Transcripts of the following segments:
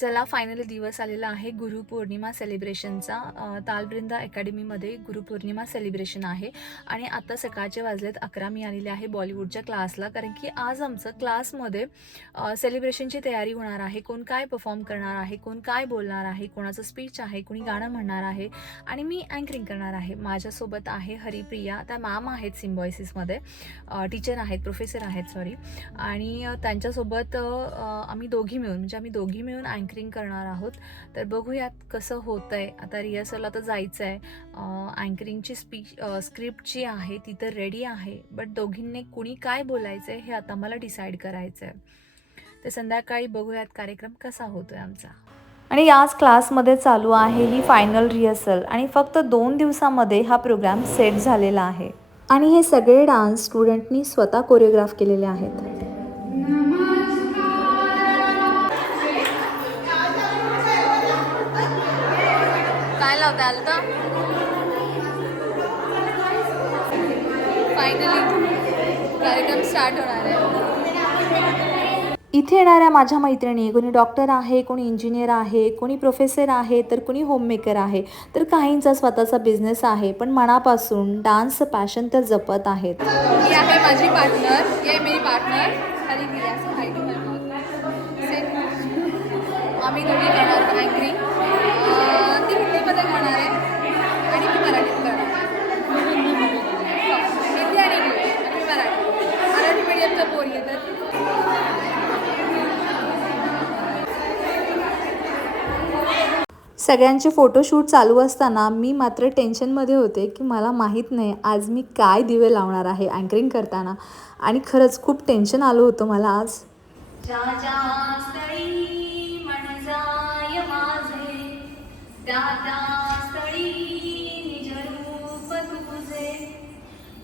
चला फायनली दिवस आलेला आहे गुरुपौर्णिमा सेलिब्रेशनचा. तालवृंदा अकॅडमीमध्ये गुरुपौर्णिमा सेलिब्रेशन आहे आणि आता सकाळचे वाजलेत 11. मी आलेले आहे बॉलिवूडच्या क्लासला, कारण की आज आमचं क्लासमध्ये सेलिब्रेशनची तयारी होणार आहे. कोण काय परफॉर्म करणार आहे, कोण काय बोलणार आहे, कोणाचं स्पीच आहे, कोणी गाणं म्हणणार आहे आणि मी अँकरिंग करणार आहे. माझ्यासोबत आहे हरिप्रिया, त्या मॅम आहेत सिम्बॉयसिसमध्ये, टीचर आहेत, प्रोफेसर आहेत सॉरी, आणि त्यांच्यासोबत आम्ही दोघी मिळून अँकरिंग करणार आहोत. तर बघूयात कसं होतं आहे. आता रिहर्सलला तर जायचं आहे. अँकरिंगची स्क्रिप्ट जी आहे ती तर रेडी आहे, बट दोघींनी कुणी काय बोलायचं आहे हे आता मला डिसाईड करायचं आहे. तर संध्याकाळी बघूयात कार्यक्रम कसा होतो आहे आमचा. आणि याच क्लासमध्ये चालू आहे ही फायनल रिहर्सल आणि फक्त 2 दिवसामध्ये हा प्रोग्राम सेट झालेला आहे. आणि हे सगळे डान्स स्टुडंटनी स्वतः कोरिओग्राफ केलेले आहेत. काय लावता आलं तर फायनली कार्यक्रम स्टार्ट होणार आहे. इथे येणाऱ्या माझ्या मैत्रिणी कोणी डॉक्टर आहे, कोणी इंजिनियर आहे, कोणी प्रोफेसर आहे, तर कोणी होममेकर आहे, तर काहींचा स्वतःचा बिझनेस आहे, पण मनापासून डान्सचं पॅशन तर जपत आहेत. ही आहे माझी पार्टनर, ये मेरी पार्टनर हरिप्रिया. आम्ही दोघी करणार अँकरिंग. ती हिंदीमध्ये करणार आहे आणि मी मराठीत करणार. हिंदी आणि इंग्लिश आणि मी मराठी मीडियमच्या पोरी येतात. सगळ्यांचे फोटोशूट चालू असताना मी मात्र टेन्शनमध्ये होते की मला माहीत नाही आज मी काय दिवे लावणार आहे अँकरिंग करताना, आणि खरंच खूप टेन्शन आलं होतं मला आज.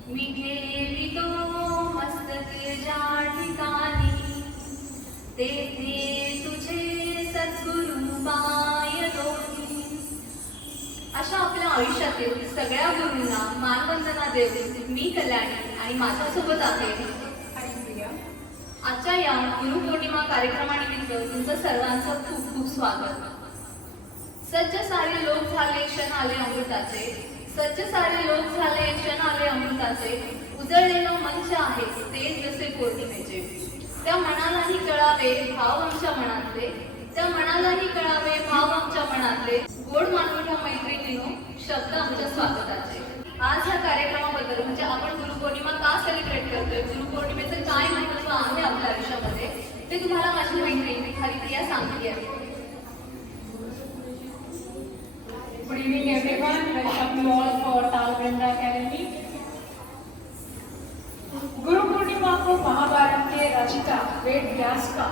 मी गेली तो मस्तकीच्या ठिकाणी, तेथे तुझे सद्गुरू पाय दोन्ही. अशा आपल्या आयुष्यातील सगळ्या गुरूंना मानवंदना देऊन मी कल्याणी आणि माझ्यासोबत आहे हरिप्रिया. आजच्या या गुरुपौर्णिमा कार्यक्रमानिमित्त तुमचं सर्वांचं खूप खूप स्वागत. सज्ज सारे लोक झाले क्षण आले अमृताचे, सज्ज सारे लोक झाले क्षण आले अमृताचे, उजळलेलं मंच आहे ते जसे पौर्णिमेचे. त्या मनालाही कळावे भाव आमच्या मनातले, त्या मनालाही कळावे भाव आमच्या मनातले. गोड मानवठ्या मैत्रिणीनो शब्द आमच्या स्वागताचे. आज या कार्यक्रमाबद्दल म्हणजे आपण गुरुपौर्णिमा का सेलिब्रेट करतोय, गुरुपौर्णिमेचं काय महत्त्व आहे आपल्या आयुष्यामध्ये, ते तुम्हाला माझी मैत्रीण हरिप्रिया सांगते आहे. Good evening everyone, welcome you all for तालवृंदा Academy. Guru Purnima को महाभारत के रचिता वेद व्यास का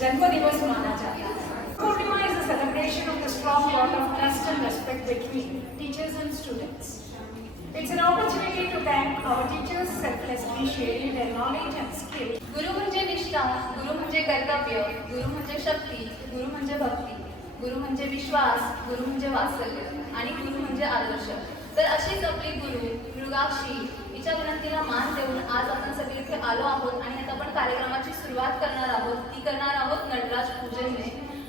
जन्म दिवस माना जाता है. Purnima is a celebration of the strong bond of trust and respect between teachers and students. It's an opportunity to thank our teachers selflessly sharing their knowledge and skills. गुरु म्हणजे निष्ठा, गुरु म्हणजे कर्तव्य, गुरु म्हणजे शक्ती, गुरु म्हणजे भक्ती, गुरु म्हणजे विश्वास, गुरु म्हणजे वात्सल्य आणि गुरु म्हणजे आदर्श. तर अशीच आपली गुरु मृगाक्षी हिच्या विनंतीला मान देऊन आज आपण सगळे इथे आलो आहोत आणि आता आपण कार्यक्रमाची सुरुवात करणार आहोत. ती करणार आहोत नटराज पूजनने.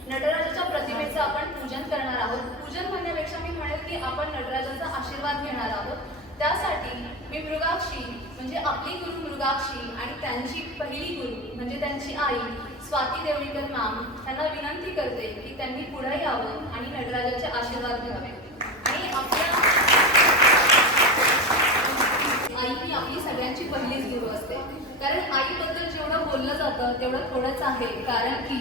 नटराजाच्या प्रतिमेचं आपण पूजन करणार आहोत. पूजन म्हणण्यापेक्षा मी म्हणेल की आपण नटराजाचा आशीर्वाद घेणार आहोत. त्यासाठी मी मृगाक्षी म्हणजे आपली गुरु मृगाक्षी आणि त्यांची पहिली गुरु म्हणजे त्यांची आई स्वाती देवळीकर मॅम त्यांना विनंती करते की त्यांनी पुढे यावं आणि नटराजाचे आशीर्वाद घ्यावे. आणि आपल्या आई ही आपली सगळ्यांची पहिलीच गुरु असते, कारण आईबद्दल जेवढं बोललं जातं तेवढं थोडंच आहे. कारण की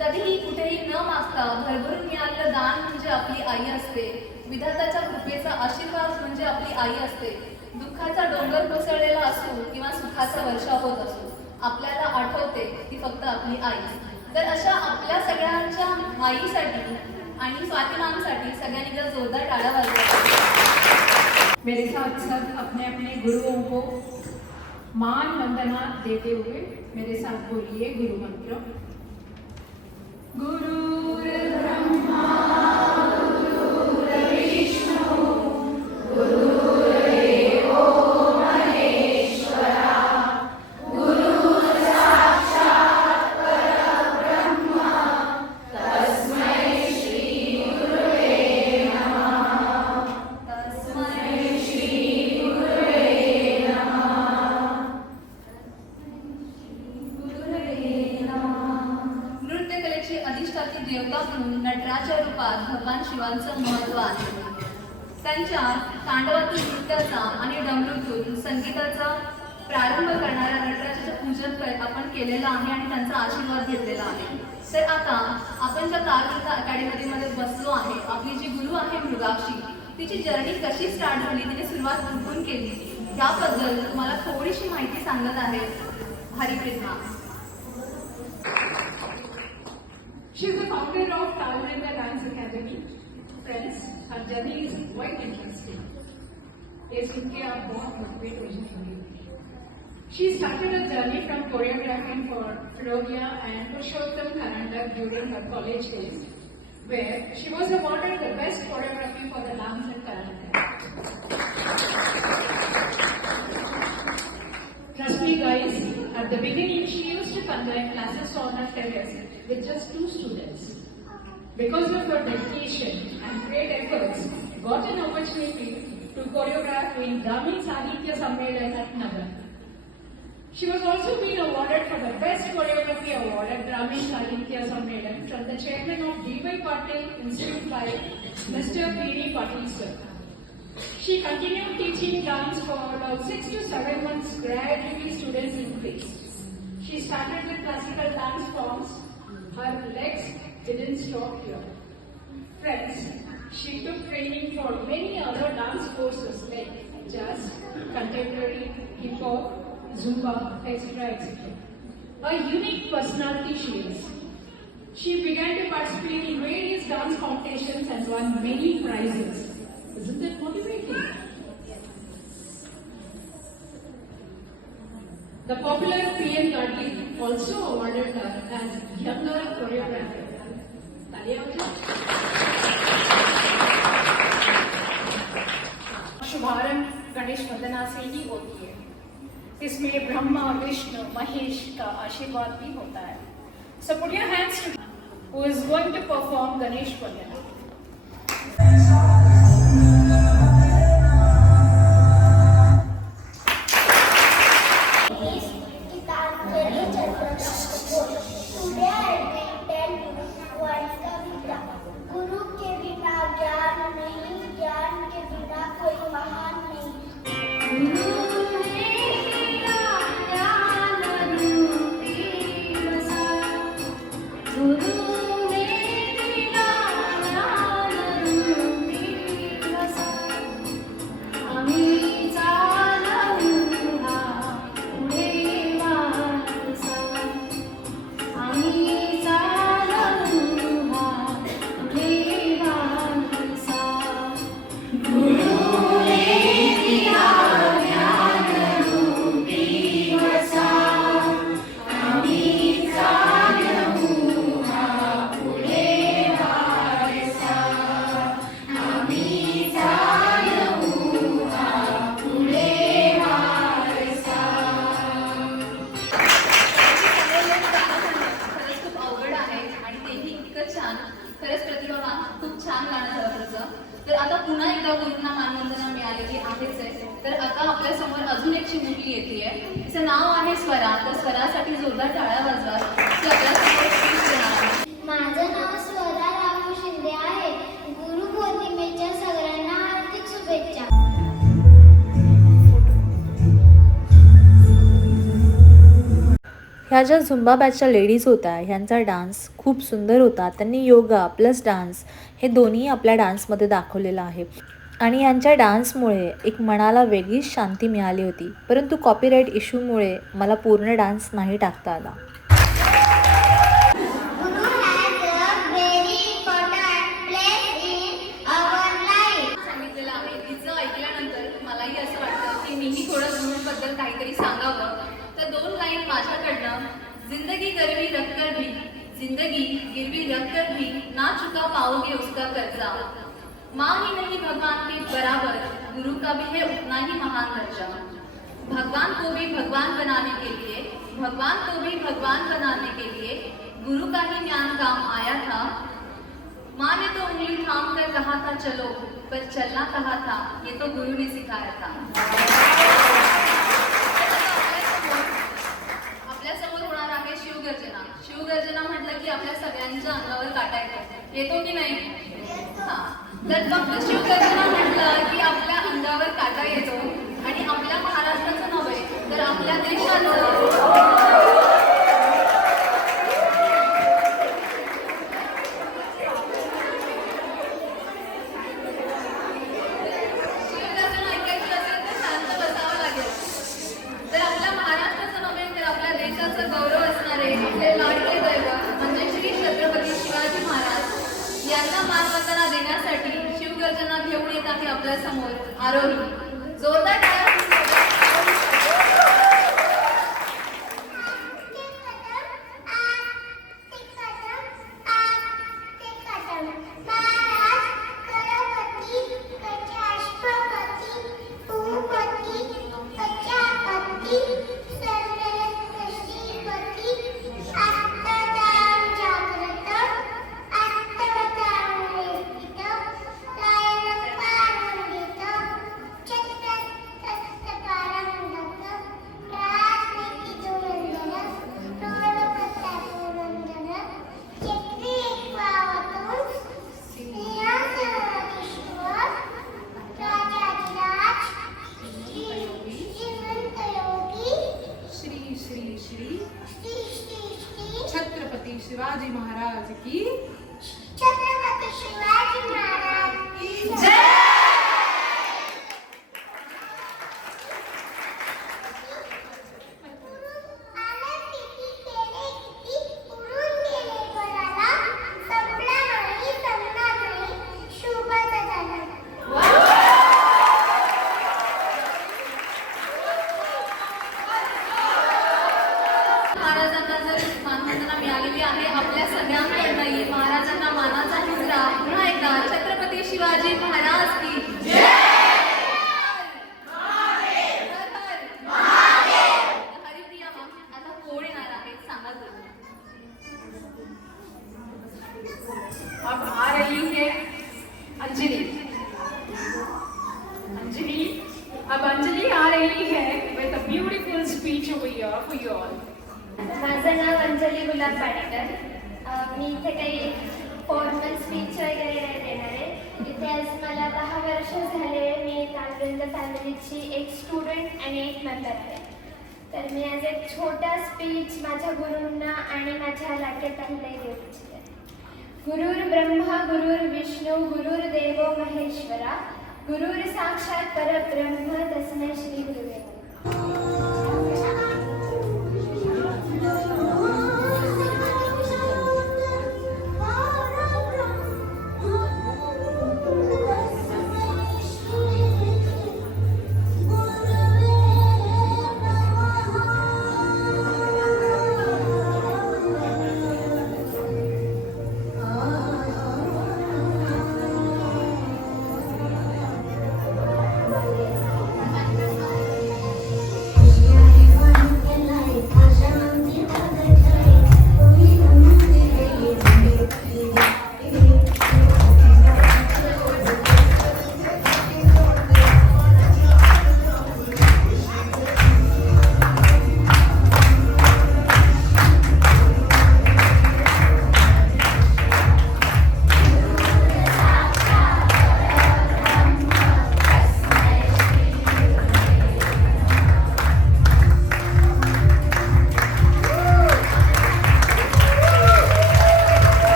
कधीही कुठेही न मागता भरभरून मिळालेलं दान म्हणजे आपली आई असते. विधात्याच्या कृपेचा आशीर्वाद म्हणजे आपली आई असते. दुःखाचा डोंगर कोसळलेला असो किंवा सुखाचा वर्षाव होत असो, आपल्याला आठवते ती फक्त आपली आई. तर अशा आपल्या सगळ्यांच्या आईसाठी आणि स्वातीमांसाठी सगळ्यांनी जर जोरदार टाळ्या वाजवा. मेरे साथ सब अपने अपने गुरुओं को मान वंदना देते हुए मेरे साथ बोलिए गुरु मंत्र. गुरुर्ब्रह्मा गुरुर्विष्णु गुरुर्देवो महेश्वरा गुरुर्साक्षात् परब्रह्म प्रारंभ करणाऱ्या नटराजाचं पूजन आपण केलेलं आहे आणि त्यांचा आशीर्वाद घेतलेला आहे. तर आता आपण ज्या तालवृंद अकॅडमीमध्ये बसलो आहे, आपली जी गुरु आहे मृगाक्षी, तिची जर्नी कशी स्टार्ट झाली, तिने सुरुवात कुठून केली, याबद्दल मला थोडीशी माहिती सांगत आहेत हरिप्रीत ma'am. She is the founder of Talvrinda Dance Academy. Friends, her journey is quite interesting. ये सुन के आप बहुत मोटिवेट हो जाएंगे. She started a journey from choreographing for Firogia and Purushottam Karandar during her college days, where she was awarded the best choreography for the dance in Karandar. Trust me guys, at the beginning she used to conduct classes on her terrace with just 2 students. Because of her dedication and great efforts, got an opportunity to choreograph in Brahmin Sahitya Sammelan at Nagar. She was also being awarded for the Best Choreography Award at Brahmin Sahitya Sammelan from the chairman of D.Y. Patil Institute by Mr. P.D. Patil sir. She continued teaching dance for about 6 to 7 months. Gradually students increased. She started with classical dance forms. Her legs didn't stop here. Friends, she took training for many other dance courses like jazz, contemporary, hip hop, Zumba, etc. etc. A unique personality she is. She began to participate in various dance competitions and won many prizes. Isn't that motivating? The popular PM Gadli also awarded her as Younger Choreographer. शुभारंभ गणेश वंदना से ही होती है. इसमें ब्रह्मा, विष्णु, महेश का आशीर्वाद भी होता है. So put your hands together. Who is going to perform Ganesh Vandana? खरंच प्रतिभा खूप छान गाणं झालं तुझं. तर आता पुन्हा एकदा गुरूंना मानवंदना मिळालेली आहेच आहे. तर आता आपल्या समोर अजून एक चिमुकली येते. तिचं नाव आहे स्वरा. तर स्वरासाठी जोरदार टाळ्या वाजवा. ती आपल्या समोर. माझं नाव स्वरा रामू शिंदे आहे. गुरुपौर्णिमेच्या सगळ्यांना हार्दिक शुभेच्छा. ह्या ज्या झुंबा बॅचच्या लेडीज होत्या ह्यांचा डान्स खूप सुंदर होता. त्यांनी योगा प्लस डान्स हे दोन्ही आपल्या डान्समध्ये दाखवलेलं आहे आणि यांच्या डान्समुळे एक मनाला वेगळीच शांती मिळाली होती. परंतु कॉपीराईट इश्यूमुळे मला पूर्ण डान्स नाही टाकता आला. सांगितलेलं आहे तिचं ऐकल्यानंतर मलाही असं वाटतं की मीही थोडं गुरूंबद्दल काहीतरी सांगावं. तर 2 लाईन माझ्याकडनं. जिंदगी गिरवी रखकर भी, जिंदगी गिरवी रखकर भी ना चुका पाओगे उसका कर्जा. माँ ही नहीं भगवान के बराबर, गुरु का भी है उतना ही महान दर्जा. भगवान को भी भगवान बनाने के लिए, भगवान को भी भगवान बनाने के लिए गुरु का ही ज्ञान काम आया था. माँ ने तो उंगली थाम कर कहा था चलो, पर चलना कहा था ये तो गुरु ने सिखाया था. आपल्यासमोर होणार आहे शिवगर्जना. शिवगर्जना म्हटलं की आपल्या सगळ्यांच्या अंगावर काटा येतो की नाही? हा, तर फक्त शिवगर्जना म्हटलं की आपल्या अंगावर काटा येतो आणि आपल्या महाराष्ट्राचं नव्हे तर आपल्या आपल्या देशाचं शिवगर्जना ऐकायची असेल तर शांत बसावं लागेल. तर आपल्या महाराष्ट्राचं नव्हे तर आपल्या देशाचं गौरव असणारे आपले लाडके दैवत म्हणजे श्री छत्रपती शिवाजी महाराज यांना मानवंदना देण्यासाठी शिवगर्जना घेऊन येत आहे आपल्या समोर आरोही. जोरदार टाळ्या होतील. छत्रपती शिवाजी महाराज की छत्रपती शिवाजी महाराज की जय. महाराजांना जर मानवंदना मिळालेली आहे आपल्या सगळ्यांकडनंही महाराजांना मानाचा मुजरा पुन्हा एकदा छत्रपती शिवाजी महाराज की जय. हरिप्रिया मॅम आता कोण येणार आहे सांगा तुम्ही. अब आ रही है अंजलि. अब अंजलि आ रही है with a beautiful speech over here for you all. माझं नाव अंजली गुलाब पाडेकर. मी इथे काही फॉर्मल स्पीच वगैरे नाही देणार आहे. इथे आज मला 10 वर्ष झाले. मी तालवृंद फॅमिलीची एक स्टुडंट आणि एक मेंबर आहे. तर मी आज एक छोटा स्पीच माझ्या गुरूंना आणि माझ्या लाडक्याताईलाही देऊ इच्छिते. गुरुर् ब्रह्मा गुरुर्विष्णू गुरुर्देवो महेश्वरा गुरुर् साक्षात परब्रह्म तस्मै श्री गुरुवे नमः.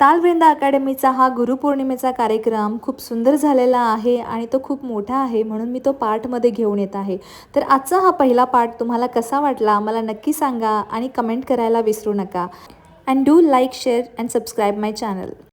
तालवृंद अकॅडमीचा हा गुरुपौर्णिमेचा कार्यक्रम खूप सुंदर झालेला आहे आणि तो खूप मोठा आहे, म्हणून मी तो पार्टमध्ये घेऊन येत आहे. तर आजचा हा पहिला पार्ट तुम्हाला कसा वाटला मला नक्की सांगा आणि कमेंट करायला विसरू नका. And do like, share and subscribe my channel.